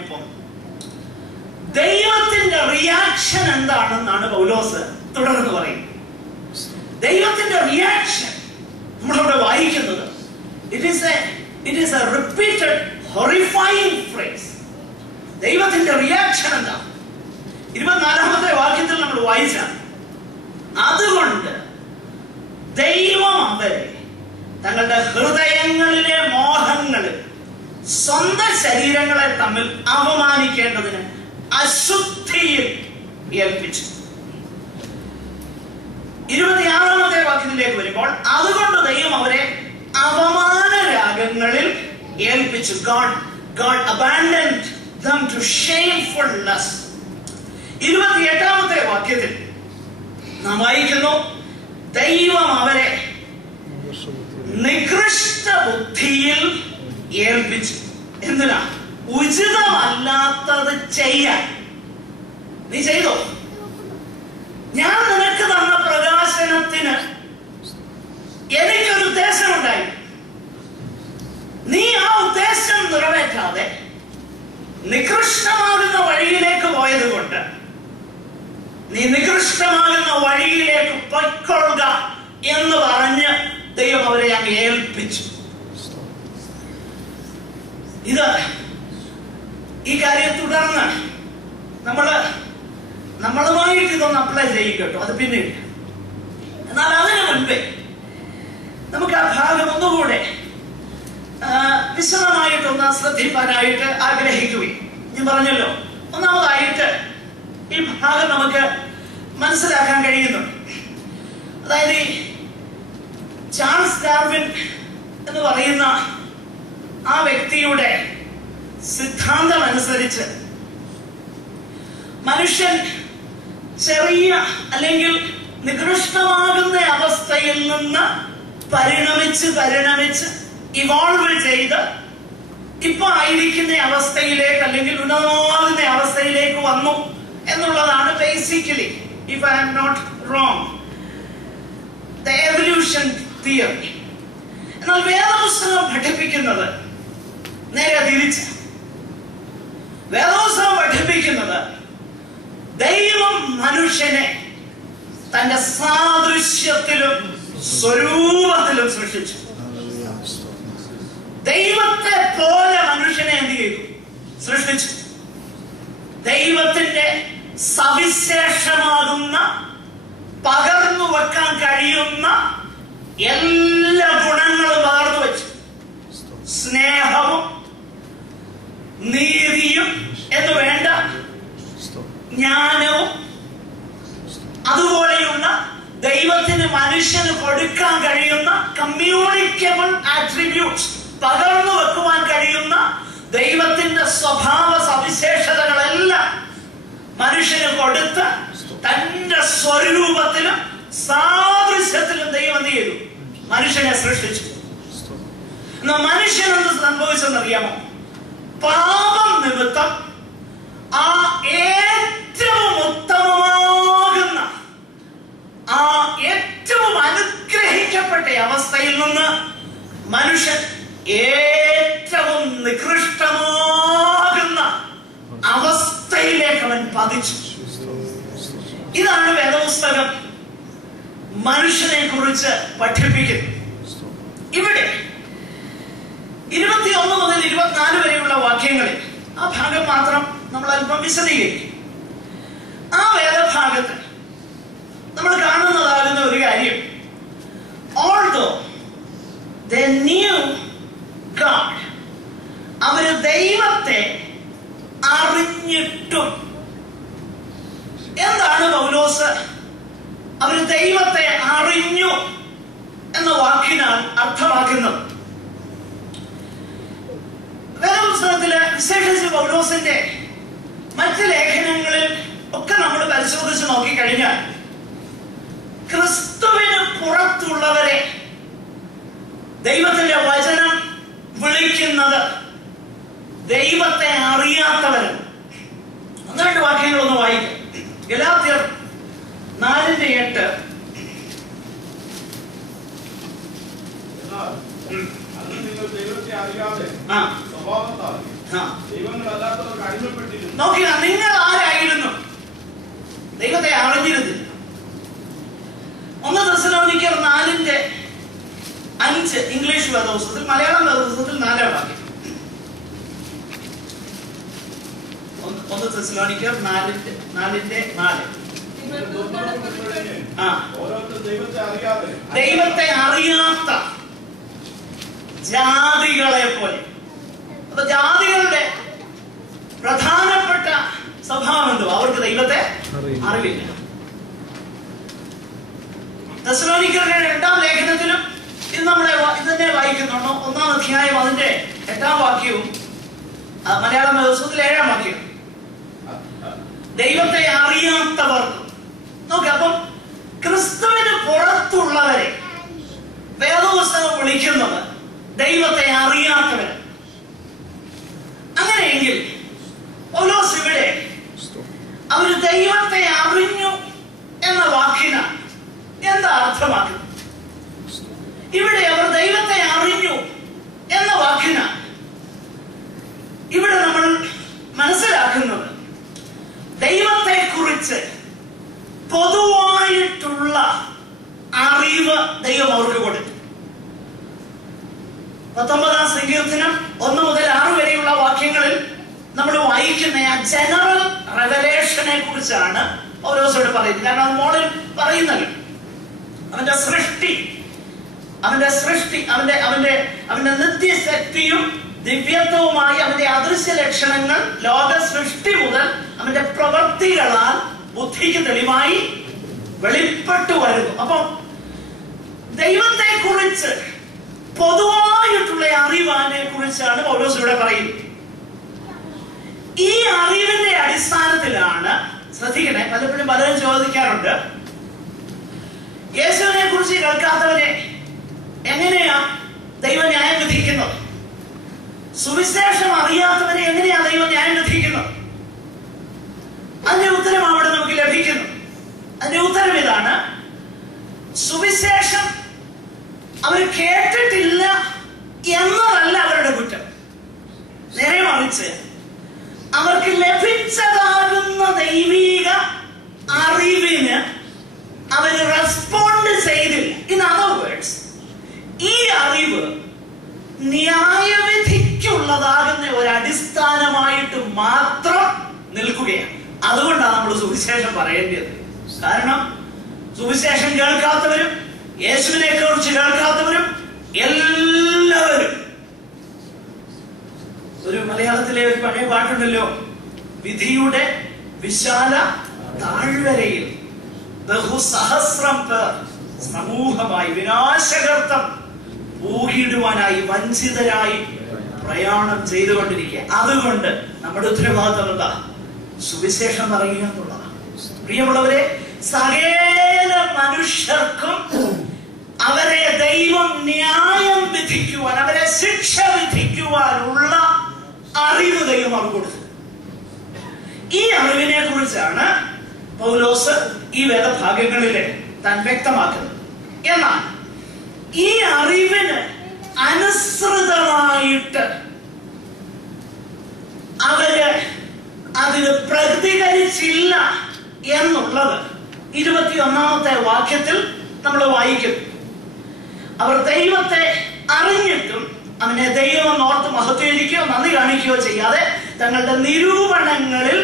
കഴിഞ്ഞപ്പോൾ ദൈവത്തിന്റെ റിയാക്ഷൻ എന്താണെന്നാണ് പൗലോസ് തുടർന്ന് പറയുന്നത്. ദൈവത്തിന്റെ റിയാക്ഷൻ നമ്മളിവിടെ വായിക്കുന്നത് it is a repeated horrifying phrase. ദൈവത്തിന്റെ റിയാക്ഷൻ എന്താ? 24ാമത്തെ വാക്യത്തിൽ നമ്മൾ വായിച്ച, അതുകൊണ്ട് ദൈവം അവരെ തങ്ങളുടെ ഹൃദയങ്ങളിലെ മോഹങ്ങളിൽ സ്വന്തം ശരീരങ്ങളെ തമ്മിൽ അവമാനിക്കേണ്ടതിന് അശുദ്ധിയിൽ ഏൽപ്പിച്ചു. 26ാമത്തെ വാക്യത്തിലേക്ക് വരുമ്പോൾ, അതുകൊണ്ട് ദൈവം അവരെ അവമാന രാഗങ്ങളിൽ ഏൽപ്പിച്ചു. God abandoned them to shameful lust. 28ാമത്തെ വാക്യത്തിൽ നാം വായിക്കുന്നു, ദൈവം അവരെ നികൃഷ്ട ബുദ്ധിയിൽ ഏൽപ്പിച്ചു. എന്തിനാ? ഉചിതമല്ലാത്തത് ചെയ്യാൻ. നീ ചെയ്തോ? ഞാൻ നിനക്ക് തന്ന പ്രകാശനത്തിന് എനിക്കൊരു ഉദ്ദേശമുണ്ടായി. നീ ആ ഉദ്ദേശം നിറവേറ്റാതെ നികൃഷ്ടമാകുന്ന വഴിയിലേക്ക് പോയത് കൊണ്ട് നീ നികൃഷ്ടമാകുന്ന വഴിയിലേക്ക് പൊയ്ക്കൊള്ളുക എന്ന് പറഞ്ഞ് ദൈവം അവരെ അങ്ങ് ഏൽപ്പിച്ചു. ഈ കാര്യം തുടർന്ന് നമ്മളുമായിട്ട് ഇതൊന്ന് അപ്ലൈ ചെയ്യും കേട്ടോ, അത് പിന്നീട്. എന്നാൽ അതിനു മുൻപേ നമുക്ക് ആ ഭാഗം ഒന്നുകൂടെ വിശദമായിട്ടൊന്ന് ശ്രദ്ധിക്കാനായിട്ട് ആഗ്രഹിക്കുകയും, ഞാൻ പറഞ്ഞല്ലോ, ഒന്നാമതായിട്ട് ഈ ഭാഗം നമുക്ക് മനസ്സിലാക്കാൻ കഴിയുന്നുണ്ട്. അതായത് ഈ ചാൾസ് ഡാർവിൻ എന്ന് പറയുന്ന ആ വ്യക്തിയുടെ സിദ്ധാന്തം അനുസരിച്ച് മനുഷ്യൻ ചെറിയ അല്ലെങ്കിൽ നികൃഷ്ടമാകുന്ന അവസ്ഥയിൽ നിന്ന് പരിണമിച്ച് ഇവോൾവ് ചെയ്ത് ഇപ്പൊ ആയിരിക്കുന്ന അവസ്ഥയിലേക്ക് അല്ലെങ്കിൽ ഉന്നതമാകുന്ന അവസ്ഥയിലേക്ക് വന്നു എന്നുള്ളതാണ് basically, if I am not wrong, the evolution theory. എന്നാൽ വേദപുസ്തകം പഠിപ്പിക്കുന്നത് നേരെ തിരിച്ച്. വേദപുസ്തകം പഠിപ്പിക്കുന്നത് ദൈവം മനുഷ്യനെ തന്റെ സാദൃശ്യത്തിലും സ്വരൂപത്തിലും സൃഷ്ടിച്ചു. ദൈവത്തെ പോലെ മനുഷ്യനെ എന്ത് ചെയ്തു? സൃഷ്ടിച്ചു. ദൈവത്തിന്റെ സവിശേഷമാകുന്ന, പകർന്നു വെക്കാൻ കഴിയുന്ന എല്ലാ ഗുണങ്ങളും പകർന്നു വെച്ചു. സ്നേഹവും നീതിയും എന്ന് വേണ്ട ജ്ഞാനവും അതുപോലെയുള്ള ദൈവത്തിന് മനുഷ്യന് കൊടുക്കാൻ കഴിയുന്ന കമ്മ്യൂണിക്കബിൾ ആട്രിബ്യൂട്ട്സ്, പകർന്നു വെക്കുവാൻ കഴിയുന്ന ദൈവത്തിന്റെ സ്വഭാവ സവിശേഷതകളെല്ലാം മനുഷ്യന് കൊടുത്ത് തന്റെ സ്വരൂപത്തിലും സാദൃശ്യത്തിലും ദൈവം എന്ത് ചെയ്തു? മനുഷ്യനെ സൃഷ്ടിച്ചു. എന്നാൽ മനുഷ്യൻ എന്ത് സംഭവിച്ചെന്നറിയാമോ? പാപം നിമിത്തം ആ ഏറ്റവും ഉത്തമമാകുന്ന, ആ ഏറ്റവും അനുഗ്രഹിക്കപ്പെട്ട അവസ്ഥയിൽ നിന്ന് മനുഷ്യൻ ഏറ്റവും നികൃഷ്ടമാകുന്ന അവസ്ഥയിലേക്ക് അവൻ പതിച്ചു. ഇതാണ് വേദപുസ്തകം മനുഷ്യനെ കുറിച്ച് പഠിപ്പിക്കുന്നത്. ഇവിടെ 21 മുതൽ 24 വരെയുള്ള വാക്യങ്ങളിൽ ആ ഭാഗം മാത്രം നമ്മൾ അല്പം വിശദീകരിക്കും. ആ വേദഭാഗത്ത് നമ്മൾ കാണുന്നതാകുന്ന ഒരു കാര്യം, although they knew God, അവര് ദൈവത്തെ അറിഞ്ഞിട്ടും. എന്താണ് പൗലോസ് അവര് ദൈവത്തെ അറിഞ്ഞു എന്ന വാക്കിനാൽ അർത്ഥമാക്കുന്നത്? വേദപുസ്തകത്തില് വിശേഷിച്ച് പൗലോസിന്റെ മറ്റ് ലേഖനങ്ങളിൽ ഒക്കെ നമ്മൾ പരിശോധിച്ച് നോക്കിക്കഴിഞ്ഞാൽ ക്രിസ്തുവിന് പുറത്തുള്ളവരെ ദൈവത്തിന്റെ വചനം വിളിക്കുന്നത് ദൈവത്തെ അറിയാത്തവരും. 1-2 വാക്യങ്ങളൊന്ന് വായിക്കും. ഗലാത്യർ 4:8. നിങ്ങൾ ദൈവത്തെ അറിയാതെ സ്വഭാവത്താൽ നോക്കുക, നിങ്ങൾ ആരായിരുന്നു? ദൈവത്തെ അറിഞ്ഞിരുന്നില്ല. 1 തെസ്സലോനിക്കർ 4:5 ഇംഗ്ലീഷ് വേദപുസ്തകത്തിൽ, മലയാളം വേദപുസ്തകത്തിൽ 4-ാം വാക്യം. 1 തെസ്സലോനിക്കർ 4:4. ദൈവത്തെ അറിയാത്ത ജാതികളെ പോലെ. അപ്പൊ ജാതികളുടെ പ്രധാനപ്പെട്ട സ്വഭാവം എന്തോ? അവർക്ക് ദൈവത്തെ അറിവില്ല. തെസ്സലോനിക്കരുടെ 2-ാം ലേഖനത്തിലും ഇത് തന്നെ വായിക്കുന്നുണ്ടോ? 1-ാം അധ്യായം അതിന്റെ 8-ാം വാക്യവും മലയാളം വേദപുസ്തകത്തിൽ 7-ാം വാക്യം. ദൈവത്തെ അറിയാത്തവർക്ക്. നോക്ക്, അപ്പം ക്രിസ്തുവിന് പുറത്തുള്ളവരെ വേദപുസ്തകം വിളിക്കുന്നത് ദൈവത്തെ അറിയാത്തവർ. അങ്ങനെയെങ്കിൽ പൗലോസ് ഇവിടെ അവർ ദൈവത്തെ അറിഞ്ഞു എന്ന വാക്കിന് എന്താ അർത്ഥമാക്കുന്നത്? ഇവിടെ അവർ ദൈവത്തെ അറിഞ്ഞു എന്ന വാക്കിന് ഇവിടെ നമ്മൾ മനസ്സിലാക്കുന്നത് ദൈവത്തെ കുറിച്ച് പൊതുവായിട്ടുള്ള അറിവ് ദൈവം അവർക്ക് കൊടുത്തു. 19-ാം സങ്കീർത്തനം 1 മുതൽ 6 വരെയുള്ള വാക്യങ്ങളിൽ നമ്മൾ വായിക്കുന്ന ആ ജനറൽ റെവലേഷനെ കുറിച്ചാണ് പൗലോസോട് പറയുന്നത്. കാരണം അത് മോളിൽ പറയുന്നല്ലോ, അവന്റെ സൃഷ്ടി, അവന്റെ നിത്യശക്തിയും ദിവ്യത്വവുമായി അവന്റെ അദൃശ്യ ലക്ഷണങ്ങൾ ലോക സൃഷ്ടി മുതൽ അവന്റെ പ്രവൃത്തികളാൽ ബുദ്ധിക്ക് തെളിവായി വെളിപ്പെട്ടു വരുന്നു. അപ്പം ദൈവത്തെ കുറിച്ച് പൊതുവായിട്ടുള്ള അറിവിനെ കുറിച്ചാണ് പൗലോസ് ഇവിടെ പറയുന്നത്. ഈ അറിവിന്റെ അടിസ്ഥാനത്തിലാണ്, ശ്രദ്ധിക്കണേ, പലരും ചോദിക്കാറുണ്ട്, യേശുവിനെ കുറിച്ച് കേൾക്കാത്തവരെ എങ്ങനെയാ ദൈവം ന്യായം വിധിക്കുന്നത്? സുവിശേഷം അറിയാത്തവരെ എങ്ങനെയാ ദൈവം ന്യായം വിധിക്കുന്നത്? അതിന്റെ ഉത്തരം അവിടെ നമുക്ക് ലഭിക്കുന്നു. അതിന്റെ ഉത്തരം ഇതാണ്: സുവിശേഷം അവർ കേട്ടിട്ടില്ല എന്നതല്ല അവരുടെ കുറ്റം. നേരെ മറിച്ച് അവർക്ക് ലഭിച്ചതാകുന്ന ദൈവിക അറിവിന് അവർ റെസ്പോണ്ട് ചെയ്തില്ല. ഇൻ അതർ വേർഡ്സ്, ഈ അറിവ് ന്യായവിധിക്കുള്ളതാകുന്ന ഒരു അടിസ്ഥാനമായിട്ട് മാത്രം നിൽക്കുകയാണ്. അതുകൊണ്ടാണ് നമ്മൾ സുവിശേഷം പറയേണ്ടത്. കാരണം സുവിശേഷം കേൾക്കാത്തവരും യേശുവിനെ കുറിച്ച് കേൾക്കാത്തവരും എല്ലാവരും, ഒരു മലയാളത്തിലെ ഒരു പഴയ പാട്ടുണ്ടല്ലോ, വിധിയുടെ വിശാല താഴ്വരയിൽ ബഹുസഹസ്രം പേർ സമൂഹമായി വിനാശകർത്തം ഊഹിടുവാനായി വഞ്ചിതരായി പ്രയാണം ചെയ്തുകൊണ്ടിരിക്കുക. അതുകൊണ്ട് നമ്മുടെ ഉത്തരവാദിത്വം എന്താ? സുവിശേഷം പറയുക എന്നുള്ളതാണ്. പ്രിയമുള്ളവരെ, സകല മനുഷ്യർക്കും അവരെ ദൈവം ന്യായം വിധിക്കുവാൻ, അവരെ ശിക്ഷ വിധിക്കുവാനുള്ള അറിവ് ദൈവം അവർ കൊടുത്തു. ഈ അറിവിനെ കുറിച്ചാണ് പൗലോസ് ഈ വേദഭാഗങ്ങളിലെ താൻ വ്യക്തമാക്കുന്നത്. എന്നാൽ ഈ അറിവിന് അനുസൃതമായിട്ട് അവര് അതിന് പ്രതികരിച്ചില്ല എന്നുള്ളത് 21-ാമത്തെ വാക്യത്തിൽ നമ്മൾ വായിക്കുന്നു. അവർ ദൈവത്തെ അറിഞ്ഞിട്ടും അവനെ ദൈവം ഓർത്ത് മഹത്വീകരിക്കുകയോ നന്ദി കാണിക്കുകയോ ചെയ്യാതെ തങ്ങളുടെ നിരൂപണങ്ങളിൽ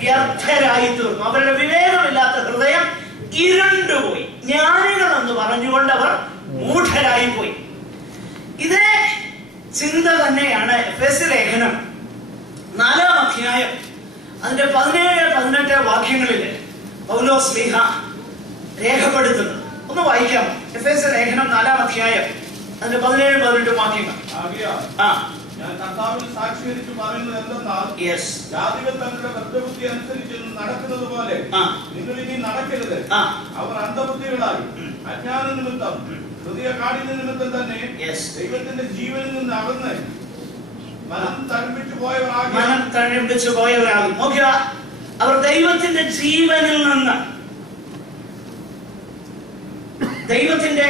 വ്യർത്ഥരായി തീർന്നു. അവരുടെ വിവേകമില്ലാത്ത ഹൃദയം ഇരുണ്ടുപോയി. ജ്ഞാനികൾ എന്ന് പറഞ്ഞുകൊണ്ട് അവർ മൂഢരായി പോയി. ഇതേ ചിന്ത തന്നെയാണ് എഫേസ്യ ലേഖനം 4-ാം അധ്യായം അതിന്റെ 17-18 വാക്യങ്ങളിൽ പൗലോസ് ശ്ലീഹ രേഖപ്പെടുത്തുന്നത്. ഒന്ന് വായിക്കാമോ? എഫേസ്യ ലേഖനം 4-ാം അധ്യായം അതിന്റെ 17-18 വാക്യങ്ങൾ. ഞാൻ കർത്താവിൽ സാക്ഷീകരിച്ചു പറയുന്നത് എന്തെന്നാൽ, ജാതികൾ തങ്ങളുടെ ബദ്ധബുദ്ധി അനുസരിച്ച് നടക്കുന്നത് പോലെ നിങ്ങൾ ഇനി നടക്കരുത്. അവർ അന്ധബുദ്ധികളായി അജ്ഞാന നിമിത്തം, ഹൃദയ കാഠിന്യ നിമിത്തം തന്നെ ദൈവത്തിന്റെ ജീവനിൽ നിന്ന് അകന്ന് മനം തഴമ്പിച്ചു പോയവരാകും. നോക്കുക, അവർ ദൈവത്തിന്റെ ജീവനിൽ നിന്ന്, ദൈവത്തിന്റെ